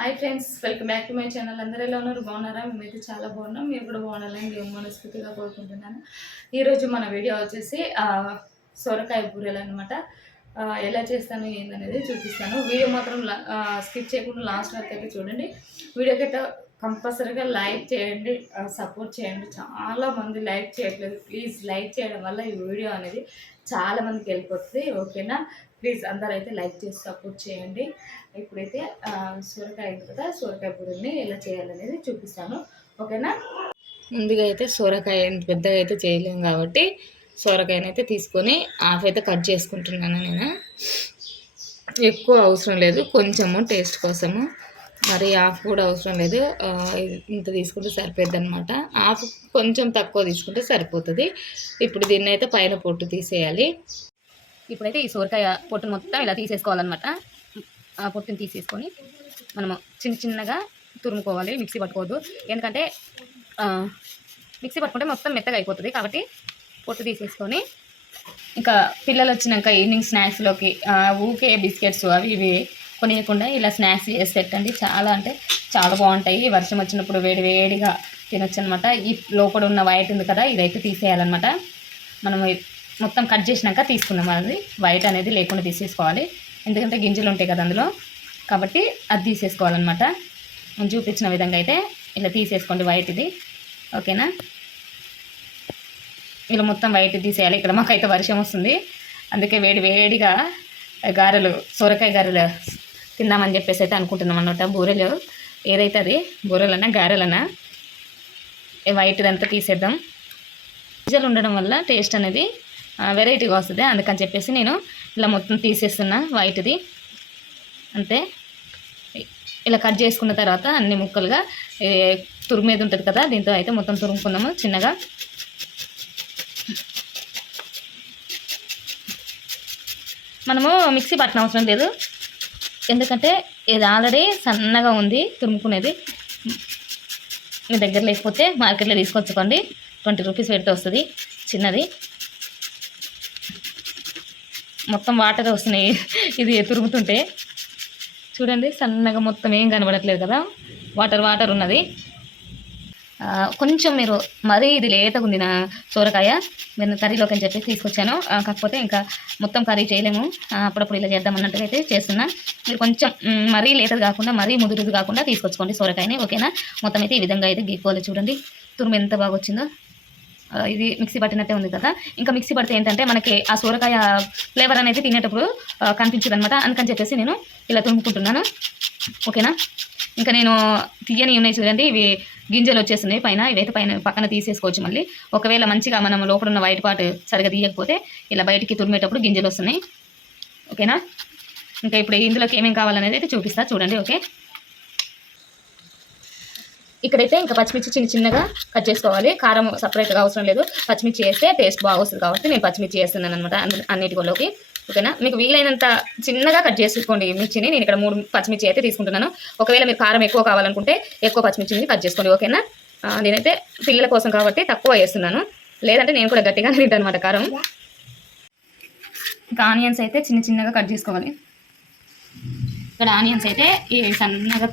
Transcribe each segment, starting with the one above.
Hi friends, welcome back to my channel. అందరూ ఎలా ఉన్నారు? బాగున్నారా? మేమైతే చాలా బాగున్నాం. మీరు కూడా బాగున్నారని నేను మనస్ఫూర్తిగా కోరుకుంటున్నాను. ఈరోజు మన వీడియో వచ్చేసి సొరకాయ బూరెలు అనమాట. ఎలా చేస్తాను ఏందనేది చూపిస్తాను. వీడియో మాత్రం స్కిప్ చేయకుండా లాస్ట్ వరకు అయితే చూడండి. వీడియోకి అయితే కంపల్సరీగా లైక్ చేయండి, సపోర్ట్ చేయండి. చాలామంది లైక్ చేయట్లేదు. ప్లీజ్ లైక్ చేయడం వల్ల ఈ వీడియో అనేది చాలామందికి వెళ్ళిపోతుంది. ఓకేనా? ప్లీజ్ అందరూ అయితే లైక్ చేసి సపోర్ట్ చేయండి. ఇప్పుడైతే సొరకాయ కదా, సొరకాయ బూరెల్ని ఎలా చేయాలనేది చూపిస్తాను. ఓకేనా? ముందుగా అయితే సొరకాయ పెద్దగా అయితే చేయలేము కాబట్టి సొరకాయనైతే తీసుకొని హాఫ్ అయితే కట్ చేసుకుంటున్నాను. నేను ఎక్కువ అవసరం లేదు, కొంచెము టేస్ట్ కోసము, మరి హాఫ్ కూడా అవసరం లేదు. ఇంత తీసుకుంటే సరిపోద్ది అనమాట. హాఫ్ కొంచెం తక్కువ తీసుకుంటే సరిపోతుంది. ఇప్పుడు దీన్ని అయితే పైన పొట్టు తీసేయాలి. ఇప్పుడైతే ఈ సొరకాయ పొట్టును మొత్తం ఇలా తీసేసుకోవాలన్నమాట. ఆ పొట్టుని తీసేసుకొని మనము చిన్న చిన్నగా తురుముకోవాలి. మిక్సీ పట్టుకోవద్దు, ఎందుకంటే మిక్సీ పట్టుకుంటే మొత్తం మెత్తగా అయిపోతుంది. కాబట్టి పొట్టు తీసేసుకొని ఇంకా పిల్లలు వచ్చినాక ఈవినింగ్ స్నాక్స్లోకి ఊకే బిస్కెట్స్ అవి ఇవి కొనియకుండా ఇలా స్నాక్స్ చేసి పెట్టండి. చాలా అంటే చాలా బాగుంటాయి. వర్షం వచ్చినప్పుడు వేడి వేడిగా తినొచ్చు అనమాట. ఈ లోపల ఉన్న వైట్ ఉంది కదా, ఇదైతే తీసేయాలన్నమాట. మనము మొత్తం కట్ చేసినాక తీసుకున్నాం, అది వైట్ అనేది లేకుండా తీసేసుకోవాలి. ఎందుకంటే గింజలు ఉంటాయి కదా అందులో, కాబట్టి అది తీసేసుకోవాలన్నమాట. నేను చూపించిన విధంగా అయితే ఇలా తీసేసుకోండి వైట్ ఇది. ఓకేనా? ఇలా మొత్తం వైట్ తీసేయాలి. ఇక్కడ మాకైతే వర్షం వస్తుంది, అందుకే వేడి వేడిగా గారెలు, సొరకాయ గారెలు తిందామని చెప్పేసి అయితే అనుకుంటున్నాం అన్నమాట. బూరెలు ఏదైతే అది బూరెలన్నా గారెలన్నా వైట్ అంతా తీసేద్దాం. గింజలు ఉండడం వల్ల టేస్ట్ అనేది వెరైటీగా వస్తుంది. అందుకని చెప్పేసి నేను ఇలా మొత్తం తీసేస్తున్నా వైట్ది. అంతే. ఇలా కట్ చేసుకున్న తర్వాత అన్ని ముక్కలుగా తురుమేది ఉంటుంది కదా, దీంతో అయితే మొత్తం తురుముకుందాము చిన్నగా. మనము మిక్సీ పట్టిన అవసరం లేదు, ఎందుకంటే ఇది ఆల్రెడీ సన్నగా ఉంది. తురుముకునేది మీ దగ్గర లేకపోతే మార్కెట్లో తీసుకొచ్చుకోండి. 20 రూపీస్ పెడితే వస్తుంది చిన్నది. మొత్తం వాటర్ వస్తున్నాయి ఇది తురుముతుంటే. చూడండి, సన్నగా మొత్తం ఏం కనబడట్లేదు కదా, వాటర్ వాటర్ ఉన్నది. కొంచెం మీరు మరీ ఇది లేతగా ఉంది నా సొరకాయ, నేను కర్రీలోకి అని చెప్పి తీసుకొచ్చాను. కాకపోతే ఇంకా మొత్తం కర్రీ చేయలేము, అప్పుడప్పుడు ఇలా చేద్దాం అన్నట్టుగా అయితే చేస్తున్నా. మీరు కొంచెం మరీ లేతది కాకుండా మరీ ముదురుది కాకుండా తీసుకొచ్చుకోండి సొరకాయని. ఓకేనా? మొత్తం అయితే ఈ విధంగా అయితే గీక్కోవాలి. చూడండి తురుము ఎంత బాగా వచ్చిందో. ఇది మిక్సీ పట్టినట్టే ఉంది కదా. ఇంకా మిక్సీ పడితే ఏంటంటే మనకి ఆ సొరకాయ ఫ్లేవర్ అనేది తినేటప్పుడు కనిపించదు అనమాట. అందుకని చెప్పేసి నేను ఇలా తురుముకుంటున్నాను. ఓకేనా? ఇంకా నేను తీయని ఉన్నాయి చూడండి, ఇవి గింజలు వచ్చేస్తున్నాయి పైన. ఇవైతే పైన పక్కన తీసేసుకోవచ్చు మళ్ళీ. ఒకవేళ మంచిగా మనం లోపల ఉన్న వైట్ పార్ట్ సరిగా తీయకపోతే ఇలా బయటికి తురిమేటప్పుడు గింజలు వస్తున్నాయి. ఓకేనా? ఇంకా ఇప్పుడు ఇందులోకి ఏమేమి కావాలనేది అయితే చూపిస్తా చూడండి. ఓకే, ఇక్కడైతే ఇంకా పచ్చిమిర్చి చిన్న చిన్నగా కట్ చేసుకోవాలి. కారం సపరేట్గా అవసరం లేదు, పచ్చిమిర్చి వేస్తే టేస్ట్ బాగా వస్తుంది కాబట్టి నేను పచ్చిమిర్చి వేస్తున్నాను అనమాట అన్నిటిలోకి. ఓకేనా? మీకు వీలైనంత చిన్నగా కట్ చేసుకోండి మిర్చిని. నేను ఇక్కడ 3 పచ్చిమిర్చి అయితే తీసుకుంటున్నాను. ఒకవేళ మీరు కారం ఎక్కువ కావాలనుకుంటే ఎక్కువ పచ్చిమిర్చిని కట్ చేసుకోండి. ఓకేనా? నేనైతే పిల్లల కోసం కాబట్టి తక్కువ వేస్తున్నాను, లేదంటే నేను కూడా గట్టిగా తింటాను అనమాట కారం. ఇంకా ఆనియన్స్ అయితే చిన్న చిన్నగా కట్ చేసుకోవాలి. ఇక్కడ ఆనియన్స్ అయితే ఈ సన్నగా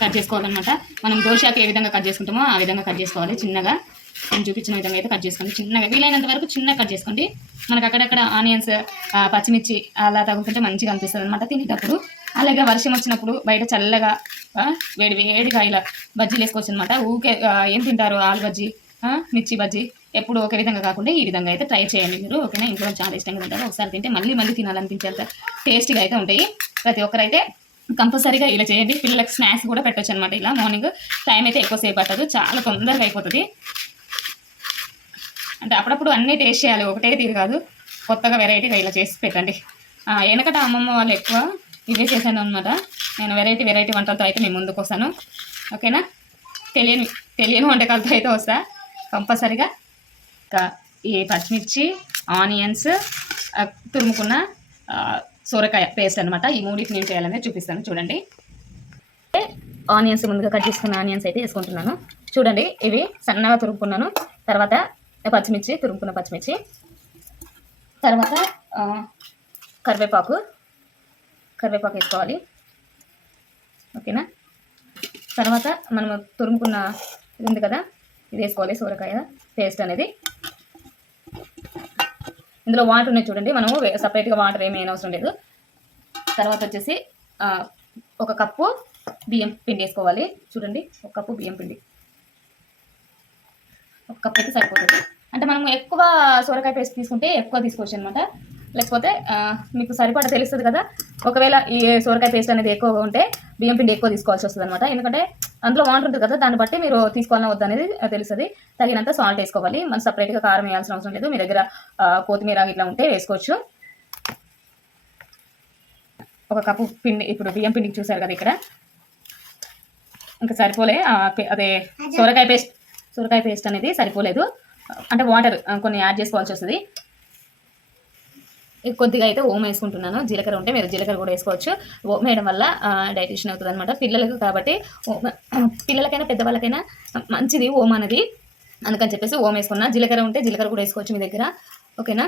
కట్ చేసుకోవాలన్నమాట. మనం దోశకి ఏ విధంగా కట్ చేసుకుంటామో ఆ విధంగా కట్ చేసుకోవాలి చిన్నగా. నేను చూపించిన విధంగా అయితే కట్ చేసుకోండి చిన్నగా, వీలైనంత వరకు చిన్నగా కట్ చేసుకోండి. మనకు అక్కడక్కడ ఆనియన్స్ పచ్చిమిర్చి అలా తగులుతుంటే మంచిగా అనిపిస్తుంది అనమాట తినేటప్పుడు. అలాగే వర్షం వచ్చినప్పుడు బయట చల్లగా వేడి వేడిగా ఇలా బజ్జీలు వేసుకోవచ్చు అనమాట. ఊకే ఏం తింటారు, ఆలు బజ్జీ, మిర్చి బజ్జీ, ఎప్పుడు ఒకే విధంగా కాకుండా ఈ విధంగా అయితే ట్రై చేయండి మీరు. ఓకేనా? ఇంట్లో చాలా ఇష్టంగా తింటారు. ఒకసారి తింటే మళ్ళీ మళ్ళీ తినాలనిపించేంత టేస్టీగా అయితే ఉంటాయి. ప్రతి ఒక్కరైతే కంపల్సరీగా ఇలా చేయండి. పిల్లలకి స్నాక్స్ కూడా పెట్టవచ్చు అనమాట. ఇలా మార్నింగ్ టైం అయితే ఎక్కువసేపు పట్టదు, చాలా తొందరగా అయిపోతుంది. అంటే అప్పుడప్పుడు అన్నీ టేస్ట్ చేయాలి, ఒకటే తీరు కాదు. కొత్తగా వెరైటీగా ఇలా చేసి పెట్టండి. వెనకట అమ్మమ్మ వాళ్ళు ఎక్కువ ఇవే చేశాను అనమాట. నేను వెరైటీ వంటలతో అయితే మేము ముందుకు వస్తాను. ఓకేనా? తెలియని వంటకాలతో అయితే వస్తా కంపల్సరీగా. ఇంకా ఈ పచ్చిమిర్చి, ఆనియన్స్, తురుముకున్న సొరకాయ పేస్ట్ అనమాట, ఈ మూడింటిని నేను చేయాలనేది చూపిస్తాను. చూడండి, ఆనియన్స్ ముందుగా కట్ చేసుకున్న ఆనియన్స్ అయితే వేసుకుంటున్నాను. చూడండి, ఇవి సన్నగా తురుముకున్నాను. తర్వాత పచ్చిమిర్చి, తురుముకున్న పచ్చిమిర్చి, తర్వాత కరివేపాకు వేసుకోవాలి. ఓకేనా? తర్వాత మనం తురుముకున్న ఇది ఉంది కదా, ఇది వేసుకోవాలి. సొరకాయ పేస్ట్ అనేది ఇందులో వాటర్ ఉన్నాయి చూడండి, మనము సపరేట్గా వాటర్ ఏమీ అవసరం లేదు. తర్వాత వచ్చేసి ఒక కప్పు బియ్యం పిండి వేసుకోవాలి. చూడండి, ఒక కప్పు బియ్యం పిండి, ఒక కప్పు అయితే సరిపోతుంది. అంటే మనం ఎక్కువ సొరకాయ పేస్ట్ తీసుకుంటే ఎక్కువ తీసుకోవచ్చు అనమాట. లేకపోతే మీకు సరిపడా తెలుస్తుంది కదా, ఒకవేళ ఈ సొరకాయ పేస్ట్ అనేది ఎక్కువగా ఉంటే బియ్యం పిండి ఎక్కువ తీసుకోవాల్సి వస్తుంది అనమాట. ఎందుకంటే అందులో వాటర్ ఉంటుంది కదా, దాన్ని బట్టి మీరు తీసుకోవాలన్నా వద్దు అనేది తెలుస్తుంది. తగినంత సాల్ట్ వేసుకోవాలి. మనం సపరేట్గా కారం వేయాల్సిన అవసరం లేదు. మీ దగ్గర కొత్తిమీర ఇట్లా ఉంటే వేసుకోవచ్చు. ఒక కప్పు పిండి, ఇప్పుడు బియ్యం పిండికి చూసారు కదా ఇక్కడ, ఇంకా సరిపోలే. అదే సొరకాయ పేస్ట్ అనేది సరిపోలేదు, అంటే వాటర్ కొన్ని యాడ్ చేసుకోవాల్సి వస్తుంది. కొద్దిగా అయితే ఓం వేసుకుంటున్నాను. జీలకర్ర ఉంటే మీరు జీలకర్ర కూడా వేసుకోవచ్చు. ఓం వేయడం వల్ల డైజెషన్ అవుతుంది అనమాట పిల్లలకు. కాబట్టి పిల్లలకైనా పెద్దవాళ్ళకైనా మంచిది ఓం అనేది, అందుకని చెప్పేసి ఓం వేసుకున్నా. జీలకర్ర ఉంటే జీలకర్ర కూడా వేసుకోవచ్చు మీ దగ్గర. ఓకేనా,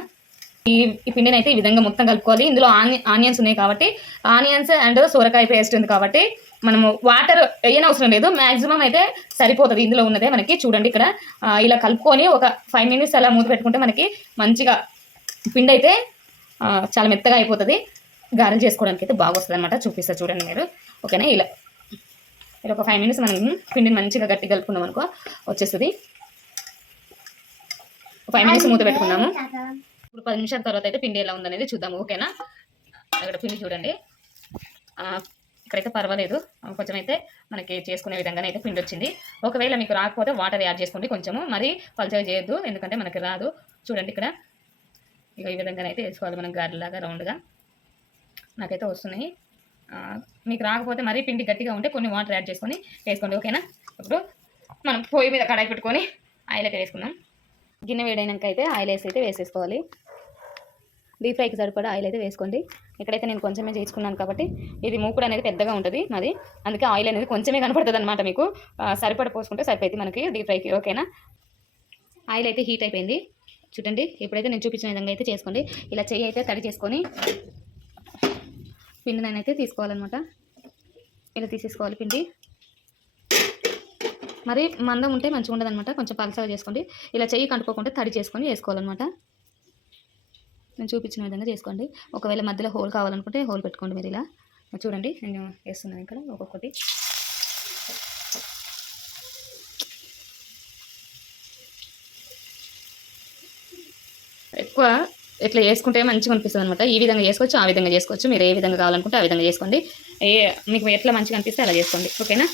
ఈ పిండిని అయితే ఈ విధంగా మొత్తం కలుపుకోవాలి. ఇందులో ఆనియన్స్ ఉన్నాయి కాబట్టి, ఆనియన్స్ అండ్ సొరకాయ పేస్ట్ ఉంది కాబట్టి మనము వాటర్ వేయని అవసరం లేదు. మ్యాక్సిమం అయితే సరిపోతుంది ఇందులో ఉన్నదే మనకి. చూడండి ఇక్కడ ఇలా కలుపుకొని ఒక 5 minutes అలా మూత పెట్టుకుంటే మనకి మంచిగా పిండి అయితే చాలా మెత్తగా అయిపోతుంది. గారెలు చేసుకోవడానికి అయితే బాగా వస్తుంది అనమాట. చూపిస్తా చూడండి మీరు. ఓకేనా, ఇలా ఒక 5 minutes మనం పిండిని మంచిగా గట్టి కలుపుకున్నాం అనుకో వచ్చేస్తుంది. 5 minutes మూత పెట్టుకున్నాము. ఇప్పుడు 10 నిమిషాల తర్వాత అయితే పిండి ఎలా ఉందనేది చూద్దాము. ఓకేనా, అక్కడ పిండి చూడండి, ఇక్కడైతే పర్వాలేదు, కొంచెం అయితే మనకి చేసుకునే విధంగానే అయితే పిండి వచ్చింది. ఒకవేళ మీకు రాకపోతే వాటర్ యాడ్ చేసుకోండి కొంచెము, మరి పలుచగా చేయొద్దు ఎందుకంటే మనకి రాదు. చూడండి ఇక్కడ ఇక ఈ విధంగానైతే వేసుకోవాలి మనం గారెలాగా రౌండ్గా. నాకైతే వస్తున్నాయి. మీకు రాకపోతే మరీ పిండి గట్టిగా ఉంటే కొన్ని వాటర్ యాడ్ చేసుకొని వేసుకోండి. ఓకేనా, ఇప్పుడు మనం పొయ్యి మీద కడాయి పెట్టుకొని ఆయిల్ అయితే వేసుకుందాం. గిన్నె వేడైనాక అయితే ఆయిల్ అయితే వేసేసుకోవాలి. డీప్ ఫ్రైకి సరిపడా ఆయిల్ అయితే వేసుకోండి. ఇక్కడైతే నేను కొంచెమే చేసుకున్నాను కాబట్టి ఇది మూకుడు అనేది పెద్దగా ఉంటుంది నాది, అందుకే ఆయిల్ అనేది కొంచెమే కనపడుతుంది అనమాట. మీకు సరిపడా పోసుకుంటే సరిపోయింది మనకి డీప్ ఫ్రైకి. ఓకేనా, ఆయిల్ అయితే హీట్ అయిపోయింది చూడండి. ఇప్పుడైతే నేను చూపించిన విధంగా అయితే చేసుకోండి. ఇలా చెయ్యి అయితే తడి చేసుకొని పిండిని అయితే తీసుకోవాలన్నమాట. ఇలా తీసేసుకోవాలి పిండి. మరి మందం ఉంటే మంచిగా ఉండదు అనమాట, కొంచెం పలసగా చేసుకోండి. ఇలా చెయ్యి కంటుకోకుండా తడి చేసుకొని వేసుకోవాలన్నమాట. నేను చూపించిన విధంగా చేసుకోండి. ఒకవేళ మధ్యలో హోల్ కావాలనుకుంటే హోల్ పెట్టుకోండి. మీరు ఇలా చూడండి, నేను వేస్తున్నాను ఇక్కడ ఒక్కొక్కటి. ఎక్కువ ఇట్లా వేసుకుంటే మంచిగా అనిపిస్తుంది అనమాట. ఈ విధంగా చేసుకోవచ్చు, ఆ విధంగా చేసుకోవచ్చు. మీరు ఏ విధంగా కావాలనుకుంటే ఆ విధంగా చేసుకోండి. మీకు ఎట్లా మంచిగా అనిపిస్తే అలా చేసుకోండి. ఓకేనా,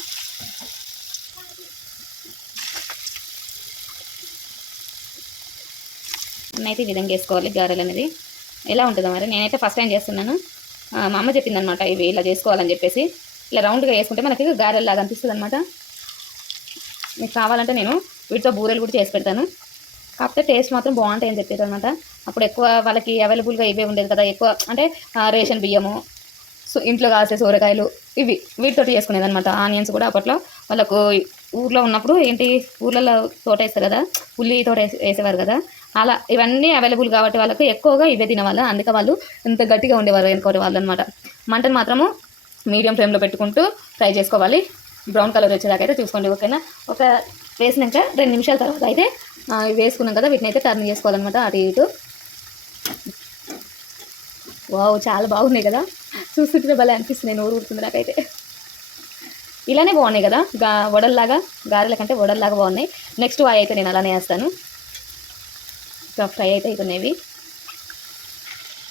అయితే ఈ విధంగా వేసుకోవాలి. గారెలు అనేది ఎలా ఉంటుందో మరి, నేనైతే ఫస్ట్ టైం చేస్తున్నాను. మా అమ్మ చెప్పిందనమాట ఇవి ఇలా చేసుకోవాలని చెప్పేసి. ఇలా రౌండ్గా వేసుకుంటే మనకి గారెల్లాగా అనిపిస్తుంది అనమాట. మీకు కావాలంటే నేను వీటితో బూరెలు కూడా చేసి పెడతాను. కాకపోతే టేస్ట్ మాత్రం బాగుంటాయని చెప్పారు అనమాట. అప్పుడు ఎక్కువ వాళ్ళకి అవైలబుల్గా ఇవే ఉండేది కదా, ఎక్కువ అంటే రేషన్ బియ్యము, ఇంట్లో కాసే సొరకాయలు వీటితో చేసుకునేది అనమాట. ఆనియన్స్ కూడా అప్పట్లో వాళ్ళకు ఊర్లో ఉన్నప్పుడు ఏంటి ఊర్లలో తోట వేస్తారు కదా, ఉల్లి తోట వేసేవారు కదా, అలా ఇవన్నీ అవైలబుల్ కాబట్టి వాళ్ళకు ఎక్కువగా ఇవే తినేవాళ్ళు. అందుకే వాళ్ళు ఇంత గట్టిగా ఉండేవారు అనుకోరు వాళ్ళు అనమాట. మంటను మాత్రము మీడియం ఫ్లేమ్లో పెట్టుకుంటూ ఫ్రై చేసుకోవాలి. బ్రౌన్ కలర్ వచ్చేదాకా అయితే చూసుకోండి. ఓకేనా, ఒక వేసినాక 2 నిమిషాల తర్వాత అయితే వేసుకున్నాం కదా, వీటిని అయితే టర్న్ చేసుకోవాలన్నమాట అటు ఇటు. వావ్, చాలా బాగున్నాయి కదా, చూస్తుంటే భలే అనిపిస్తుంది. నోరు ఊరుతుంది నాకైతే. ఇలానే బాగున్నాయి కదా, వడల్లాగా, గారెల కంటే వడల్లాగా బాగున్నాయి. నెక్స్ట్ అవి అయితే నేను అలానే వేస్తాను. ఇంకా ఫ్రై అయితే అవుతున్నాయి.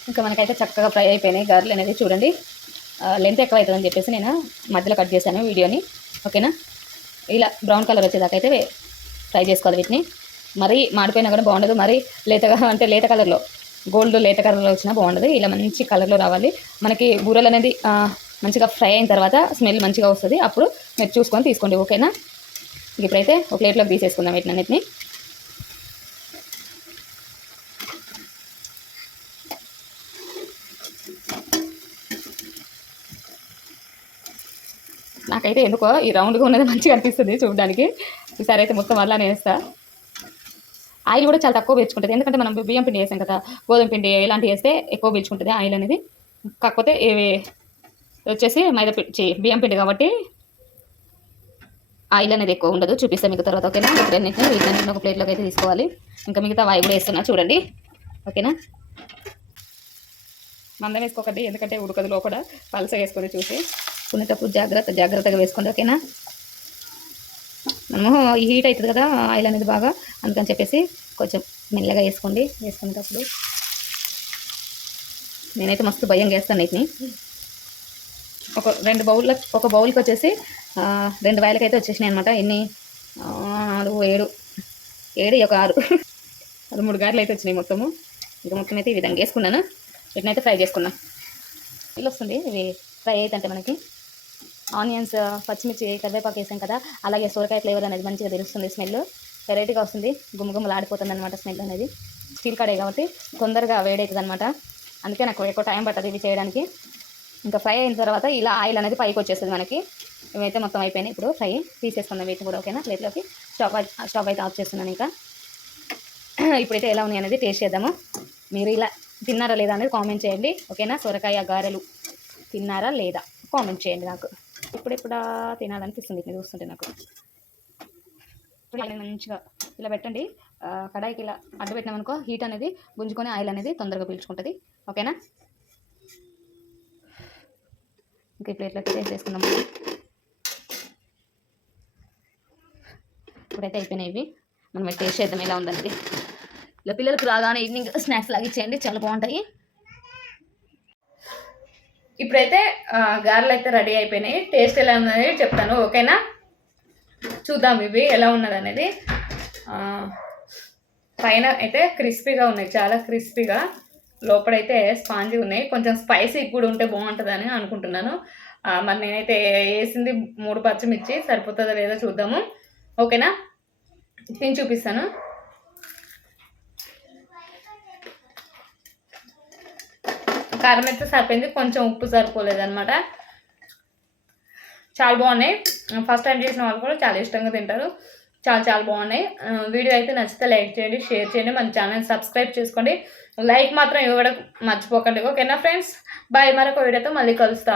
ఇంకా మనకైతే చక్కగా ఫ్రై అయిపోయినాయి గారెలు అనేది. చూడండి, లెంత్ ఎక్కువ అవుతుందని చెప్పేసి నేను మధ్యలో కట్ చేశాను వీడియోని. ఓకేనా, ఇలా బ్రౌన్ కలర్ వచ్చేదాకా అయితే ఫ్రై చేసుకోవాలి వీటిని. మరీ మాడిపోయినా కూడా బాగుండదు, మరీ లేతగా అంటే లేత కలర్లో, గోల్డ్ లేత కలర్లో వచ్చినా బాగుండదు. ఇలా మంచి కలర్లో రావాలి మనకి. బూరెలు అనేది మంచిగా ఫ్రై అయిన తర్వాత స్మెల్ మంచిగా వస్తుంది, అప్పుడు మీరు చూసుకొని తీసుకోండి. ఓకేనా, ఇప్పుడైతే ఒక ప్లేట్లోకి తీసేసుకుందాం వీటిని అన్నిటిని. నాకైతే ఎందుకో ఈ రౌండ్గా ఉన్నది మంచిగా అనిపిస్తుంది చూడడానికి. ఈసారి అయితే మొత్తం అలానే వేస్తా. ఆయిల్ కూడా చాలా తక్కువ పీల్చుకుంటుంది, ఎందుకంటే మనం బియ్యం పిండి వేసాం కదా, గోధుమ పిండి ఇలాంటివి వేస్తే ఎక్కువ పీల్చుకుంటుంది ఆయిల్ అనేది. కాకపోతే ఇవి వచ్చేసి బియ్యం పిండి కాబట్టి ఆయిల్ అనేది ఎక్కువ ఉండదు, చూపిస్తాను మీకు తర్వాత. ఓకేనా, వీటిని ఒక ప్లేట్లోకి అయితే తీసుకోవాలి. ఇంకా మిగతా వాయి కూడా వేస్తున్నా చూడండి. ఓకేనా, మందం వేసుకోకండి, ఎందుకంటే ఉడకదు లోపల. పలస వేసుకొని చూసి కొనేటప్పుడు జాగ్రత్తగా వేసుకోండి. ఓకేనా, మనము హీట్ అవుతుంది కదా ఆయిల్ అనేది బాగా, అందుకని చెప్పేసి కొంచెం మెల్లగా వేసుకోండి. వేసుకునేటప్పుడు నేనైతే మస్తు భయంగా వేస్తాను వీటిని. ఒక బౌల్కి వచ్చేసి 2 వాయిలకి అయితే వచ్చేసినాయి అనమాట. ఎన్ని 4 7 ఒక 6 అది 3 గారెలు అయితే వచ్చినాయి మొత్తము. ఇంకా మొత్తం అయితే ఈ విధంగా వేసుకున్నాను. వీటిని అయితే ఫ్రై చేసుకున్నాం. ఇల్లు వస్తుంది ఇవి ఫ్రై అయితే మనకి ఆనియన్స్, పచ్చిమిర్చి, కరివేపాకు వేసాం కదా, అలాగే సొరకాయ ఫ్లేవర్ అనేది మంచిగా తెలుస్తుంది. స్మెల్ వెరైటీగా వస్తుంది, గుమ్మగుమ్మలాడిపోతుంది అనమాట స్మెల్ అనేది. స్టీల్ కడాయి కాబట్టి తొందరగా వేడవుతుంది అనమాట, అందుకే నాకు ఎక్కువ టైం పట్టదు ఇవి చేయడానికి. ఇంకా ఫ్రై అయిన తర్వాత ఇలా ఆయిల్ అనేది పైకి వచ్చేస్తుంది మనకి. ఇవైతే మొత్తం అయిపోయినాయి. ఇప్పుడు ఫ్రై తీసేసుకుందాం వీటిని కూడా. ఓకేనా, ప్లేట్లోకి స్టవ్ అయితే ఆఫ్ చేస్తున్నాను. ఇంకా ఇప్పుడైతే ఎలా ఉన్నాయి అనేది టేస్ట్ చేద్దాము. మీరు ఇలా తిన్నారా లేదా అనేది కామెంట్ చేయండి. ఓకేనా, సొరకాయ గారెలు తిన్నారా లేదా కామెంట్ చేయండి. నాకు ఇప్పుడెప్పుడా తినాలనిపిస్తుంది మీరు చూస్తుంటే. నాకు మంచిగా ఇలా పెట్టండి, కడాయికి ఇలా అడ్డు పెట్టినామనుకో హీట్ అనేది గుంజుకొని ఆయిల్ అనేది తొందరగా పీల్చుకుంటుంది. ఓకేనా, ఇంకా ఈ ప్లేట్లోకి వేసేసుకుందాము. ఇప్పుడైతే అయిపోయినాయి ఇవి. మనం టేస్ట్ చేద్దాం ఎలా ఉందండి. ఇలా పిల్లలకు రాగానే ఈవినింగ్ స్నాక్స్ లాగా ఇచ్చేయండి, చాలా బాగుంటాయి. ఇప్పుడైతే గారెలు అయితే రెడీ అయిపోయినాయి. టేస్ట్ ఎలా ఉన్నది చెప్తాను. ఓకేనా, చూద్దాం ఇవి ఎలా ఉన్నది అనేది. పైన అయితే క్రిస్పీగా ఉన్నాయి, చాలా క్రిస్పీగా. లోపలైతే స్పాంజీ ఉన్నాయి. కొంచెం స్పైసీ కూడా ఉంటే బాగుంటుందని అనుకుంటున్నాను. మరి నేనైతే వేసింది 3 పచ్చిమిర్చి, సరిపోతుందో లేదో చూద్దాము. ఓకేనా, తిని చూపిస్తాను. కారం అయితే సరిపోయింది, కొంచెం ఉప్పు సరిపోలేదన్నమాట. చాలా బాగున్నాయి. ఫస్ట్ టైం చేసిన వాళ్ళు కూడా చాలా ఇష్టంగా తింటారు. చాలా బాగున్నాయి. వీడియో అయితే నచ్చితే లైక్ చేయండి, షేర్ చేయండి, మన ఛానల్ సబ్స్క్రైబ్ చేసుకోండి. లైక్ మాత్రం ఇవ్వడం మర్చిపోకండి. ఓకేనా ఫ్రెండ్స్, బాయ్. మరొక వీడియోతో మళ్ళీ కలుస్తా.